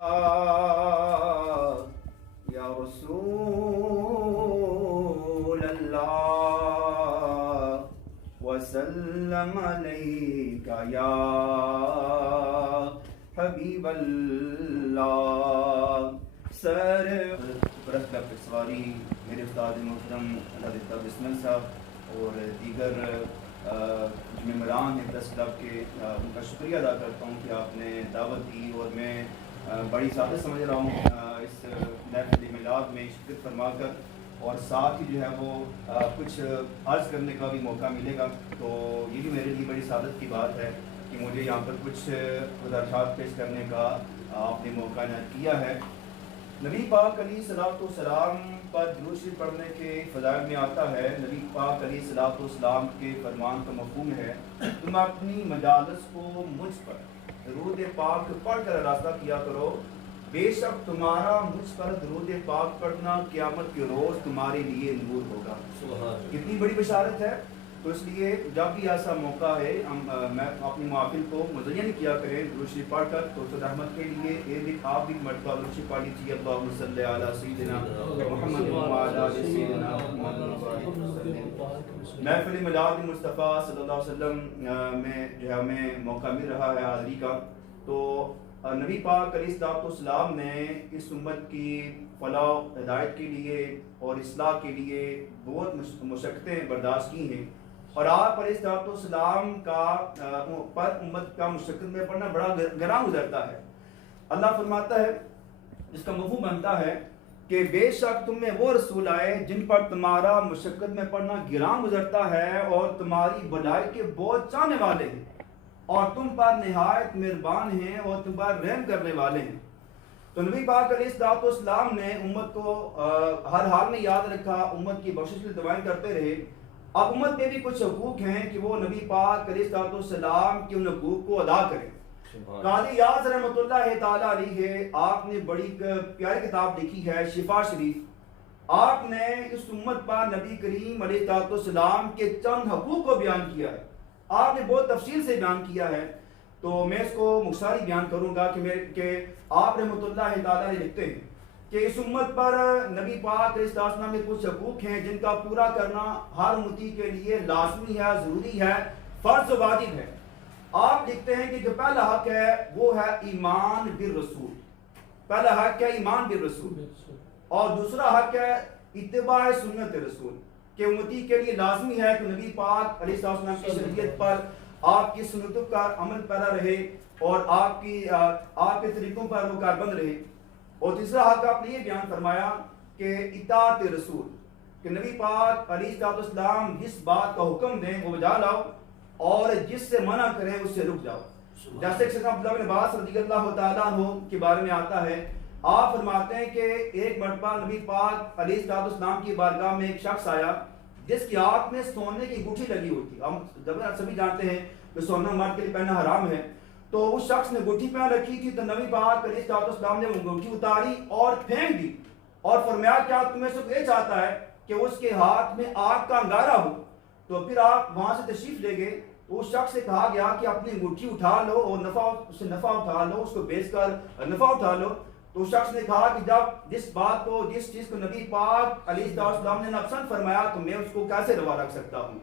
یا رسول اللہ وسلم علیک یا حبیب اللہ. سر برف کا سواری میرے استاد محترم حضرت بسمل صاحب اور دیگر ممبران ہیں پریس کلب کے، ان کا شکریہ ادا کرتا ہوں کہ آپ نے دعوت دی، اور میں بڑی سعادت سمجھ رہا ہوں اس محفل میلاد میں شرکت فرما کر، اور ساتھ ہی جو ہے وہ کچھ عرض کرنے کا بھی موقع ملے گا. تو یہ بھی میرے لیے بڑی سعادت کی بات ہے کہ مجھے یہاں پر کچھ گزارشات پیش کرنے کا آپ نے موقع عنایت کیا ہے. نبی پاک علیہ الصلوۃ والسلام پر درود شریف پڑھنے کے فضائل میں آتا ہے، نبی پاک علیہ الصلوۃ والسلام کے فرمان کا مفہوم ہے، تم اپنی مجالس کو مجھ پر درود پاک پڑھ کر راستہ کیا کرو، بے شک تمہارا مجھ پر درود پاک پڑھنا قیامت کے روز تمہارے لیے نور ہوگا. کتنی بڑی بشارت ہے. تو اس لیے جب بھی ایسا موقع ہے میں اپنی محافل کو مزین کیا کریں درود شریف پڑھ کر. تو رحمت کے لیے آپ بھی مرتبہ درود شریف پڑھ لیجیے. اللہم صلی علی سیدنا محمد وعلی آل سیدنا محمد. محفل میلاد مصطفیٰ صلی اللہ علیہ وسلم میں جو ہے ہمیں موقع مل رہا ہے حاضری کا. تو نبی پاک علیہ الصلوۃ والسلام نے اس امت کی فلاح و ہدایت کے لیے اور اصلاح کے لیے بہت مشقتیں برداشت کی ہیں، اور آپ علیہ الصلوۃ والسلام کا پر امت کا مشقت میں پڑھنا بڑا گراں گزرتا ہے. اللہ فرماتا ہے، جس کا مفہوم بنتا ہے کہ بے شک تم میں وہ رسول آئے جن پر تمہارا مشقت میں پڑھنا گراں گزرتا ہے اور تمہاری بھلائی کے بہت چاہنے والے ہیں، اور تم پر نہایت مہربان ہیں اور تم پر رحم کرنے والے ہیں. تو نبی پاک علیہ الصلوۃ والسلام نے امت کو ہر حال میں یاد رکھا، امت کی بخشش کے دعائیں کرتے رہے. اب امت پہ بھی کچھ حقوق ہیں کہ وہ نبی پاک علیہ الصلوۃ والسلام کے ان حقوق کو ادا کریں. قاضی یاز رحمۃ اللہ تعالی علیہ، آپ نے بڑی پیاری کتاب لکھی ہے شفا شریف. آپ نے اس امت پر نبی کریم علیہ الصلوۃ والسلام کے چند حقوق کو بیان کیا ہے. آپ نے بہت تفصیل سے بیان کیا ہے، تو میں اس کو مختصری بیان کروں گا کہ آپ رحمۃ اللہ تعالی لکھتے ہیں کہ اس امت پر نبی پاک علیہ السلام کے کچھ حقوق ہیں جن کا پورا کرنا ہر امتی کے لیے لازمی ہے، ضروری ہے، فرض و واجب ہے. آپ لکھتے ہیں کہ جو پہلا حق ہے وہ ہے ایمان بالرسول. پہلا حق ہے ایمان بالرسول، اور دوسرا حق ہے اتباع سنت رسول، کہ امتی کے لیے لازمی ہے کہ نبی پاک علیہ السلام کی شریعت پر، آپ کی سنتوں کا عمل پیرا رہے اور آپ کے طریقوں پر وہ کاربند رہے. اور تیسرا حق آپ نے یہ بیان فرمایا کہ اطاعت رسول، کہ نبی پاک علیہ السلام جس بات کا حکم دیں وہ بجا لاؤ، اور جس سے منع کریں اس سے رک جاؤ. جیسے کہ سیدنا عبداللہ بن عباس رضی اللہ تعالیٰ عنہ کے بارے میں آتا ہے، آپ فرماتے ہیں کہ ایک مرتبہ نبی پاک علیہ السلام کی بارگاہ میں ایک شخص آیا جس کی آنکھ میں سونے کی انگوٹھی لگی ہوئی تھی. ہم سبھی جانتے ہیں کہ سونا مرد کے لیے پہننا حرام ہے. تو اس شخص نے انگوٹھی پہن رکھی تھی، تو نبی پاک علیہ السلام نے وہ انگوٹھی اتاری اور پھینک دی، اور فرمایا کیا تمہیں سب یہ چاہتا ہے کہ اس کے ہاتھ میں آگ کا انگارہ ہو؟ تو پھر آپ وہاں سے تشریف لے گئے. تو اس شخص سے کہا گیا کہ اپنی انگوٹھی اٹھا لو اور اس سے نفع اٹھا لو، اس کو بیچ کر نفع اٹھا لو. تو اس شخص نے کہا کہ جب جس چیز کو نبی پاک علیہ السلام نے ناپسند فرمایا تو میں اس کو کیسے روا رکھ سکتا ہوں.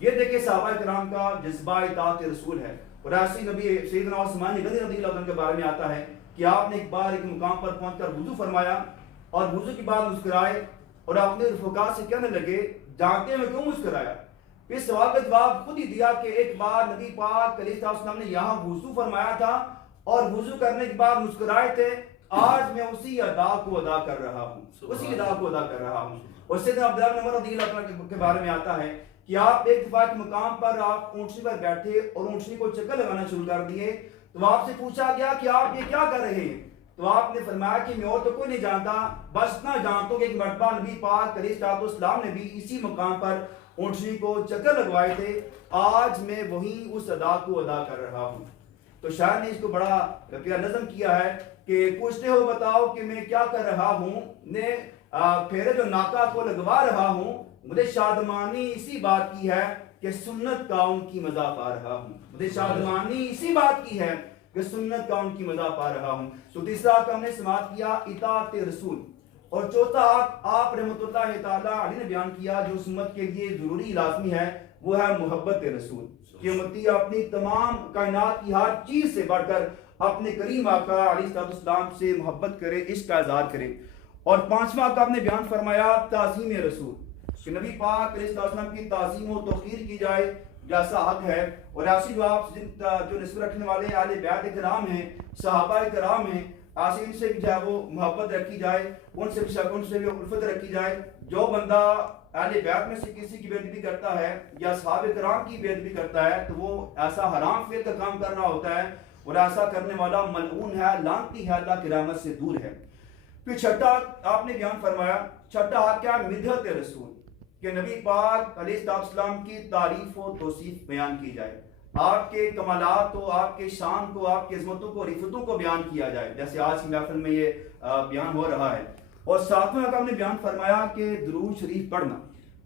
یہ دیکھیں صحابہ کرام کا جذبہ اطاعت رسول ہے. اور ایسی نبی سیدنا عثمان غنی رضی اللہ عنہ کے بارے میں آتا ہے کہ آپ نے ایک بار ایک مقام پر پہنچ کر وضو فرمایا، اور وضو کے بعد مسکرائے اور اپنے رفقا سے کہنے لگے جانتے ہیں میں کیوں مسکرایا؟ اس سوال کا جواب خود ہی دیا کہ ایک بار نبی پاک علیہ السلام نے یہاں وضو فرمایا تھا اور وضو کرنے کے بعد مسکرائے تھے، آج میں اسی ادا کو ادا کر رہا ہوں. اور سیدنا عبداللہ بن عمر رضی اللہ عنہ کے بارے میں آتا ہے کہ آپ ایک دفعہ کے مقام پر آپ اونٹنی پر بیٹھے اور اونٹنی کو چکر لگانا شروع کر دیے. تو آپ سے پوچھا گیا کہ آپ یہ کیا کر رہے ہیں؟ تو آپ نے فرمایا کہ میں اور تو کوئی نہیں جانتا، بس اتنا جانتا ہوں کہ ایک مرتبہ نبی پاک علیہ السلام نے بھی اسی مقام پر اونٹنی کو چکر لگوائے تھے، آج میں وہی اس ادا کو ادا کر رہا ہوں. تو شاعر نے اس کو بڑا پیارا نظم کیا ہے کہ پوچھتے ہو بتاؤ کہ میں کیا کر رہا ہوں، نے پھیرے جو ناکا کو لگوا رہا ہوں، مجھے شادمانی اسی بات کی ہے کہ سنت کا ان کی مذاق آ رہا ہوں. مجھے شادمانی اسی بات کی ہے کہ سنت کا ان کی مزہ پا رہا ہوں. تو تیسرا حق ہم نے سماعت کیا اطاعت رسول. اور چوتھا حق آپ رحمۃ اللہ تعالیٰ علیہ نے بیان کیا جو اس امت کے لیے ضروری لازمی ہے، وہ ہے محبت رسول. کہ امتی اپنی تمام کائنات کی ہر چیز سے بڑھ کر اپنے کریم آقا علیہ السلام سے محبت کرے، عشق کا اظہار کرے. اور پانچواں حق آپ نے بیان فرمایا تعظیم رسول، کہ نبی پاک علیہ السلام کی تعظیم و توقیر کی جائے، جیسا حق ہے. اور ایسی جو آپ جو نسبت رکھنے والے اہل بیت کرام ہیں، صحابہ کرام ہیں، ایسے ان سے بھی جو ہے وہ محبت رکھی جائے، ان سے بھی الفت رکھی جائے. جو بندہ اہل بیت میں سے کسی کی بے ادبی کرتا ہے یا صحابہ کرام کی بے ادبی کرتا ہے تو وہ ایسا حرام فعل کا کام کر رہا ہوتا ہے، اور ایسا کرنے والا ملعون ہے، لعنتی ہے، اللہ کی رحمت سے دور ہے. پھر چھٹا آپ نے بیان فرمایا، چھٹا حق کیا؟ مدحت رسول، کہ نبی پاک علیہ السلام کی تعریف و توصیف بیان کی جائے، آپ کے کمالات کو، آپ کے شان کو، آپ کی عظمتوں کو، رفتوں کو بیان کیا جائے، جیسے آج کی محفل میں یہ بیان ہو رہا ہے. اور ساتواں حق ہم نے بیان فرمایا کہ درود شریف پڑھنا،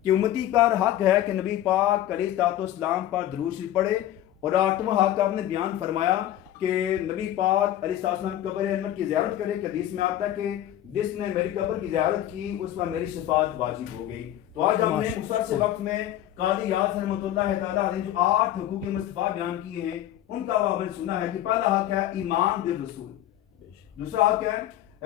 کہ امتی کا حق ہے کہ نبی پاک علیہ السلام پر درود شریف پڑھے. اور آٹھواں حق آپ نے بیان فرمایا کہ نبی پاک علیہ السلام قبر انور کی زیارت کرے، کہ حدیث میں آتا ہے کہ جس نے میری قبر کی زیارت کی اس پر میری شفاعت واجب ہو گئی. تو آج ہم نے مختصر سے وقت میں قاضی یاس رحمۃ اللہ تعالیٰ علیہ جو 8 حقوق مصطفیٰ بیان کیے ہیں ان کا وہ عمل سنا ہے. کہ پہلا حق ہے ایمان بالرسول، دوسرا حق ہے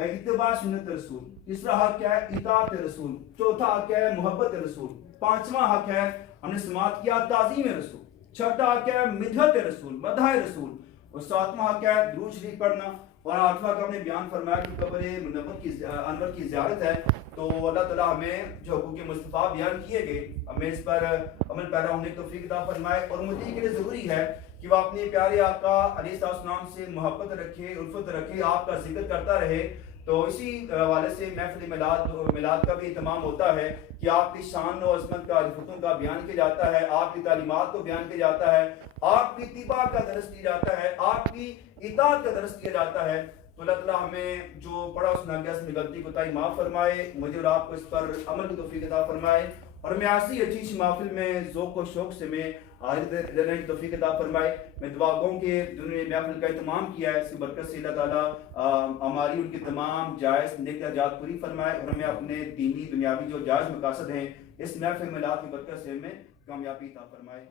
اتباع سنت رسول، تیسرا حق ہے اطاعت رسول، چوتھا حق ہے محبت رسول، پانچواں حق ہے ہم نے سماعت کیا تعظیم رسول، چھٹا حق ہے مدحت رسول، مدح رسول، اور ساتواں حق ہے درود شریف پڑھنا، اور آٹھواں کا ہم نے بیان فرمایا کہ قبر انور کی زیارت ہے. تو اللہ تعالیٰ ہمیں جو حقوق مصطفیٰ بیان کیے گئے ہمیں اس پر عمل پیرا ہونے کی توفیق عطا فرمائے. اور امتی کے لیے ضروری ہے کہ وہ اپنے پیارے آقا علیہ السلام سے محبت رکھے، الفت رکھے، آپ کا ذکر کرتا رہے. تو اسی حوالے سے محفل میلاد کا بھی اہتمام ہوتا ہے کہ آپ کی شان و عظمت کا، رفتوں کا بیان کیا جاتا ہے، آپ کی تعلیمات کو بیان کیا جاتا ہے، آپ کی اتباع کا درس دیا جاتا ہے، آپ کی اطاعت کا درس دیا جاتا ہے. تو اللہ تعالیٰ ہمیں جو پڑھا سنا گیا اس میں غلطی کوتاہی معاف فرمائے، مجھے اور آپ کو اس پر عمل کی توفیق عطا فرمائے، اور میں ایسی اچھی سی محفل میں ذوق و شوق سے میں حاضر رہنے کی توفیق عطا فرمائے. میں دعا گوں کہ جنہوں نے محفل کا اہتمام کیا ہے اس کی برکت سے اللہ تعالیٰ ہماری ان کی تمام جائز نیک حاجات پوری فرمائے، اور ہمیں اپنے دینی دنیاوی جو جائز مقاصد ہیں اس محفل میلاد کی برکت سے ہمیں کامیابی عطا فرمائے.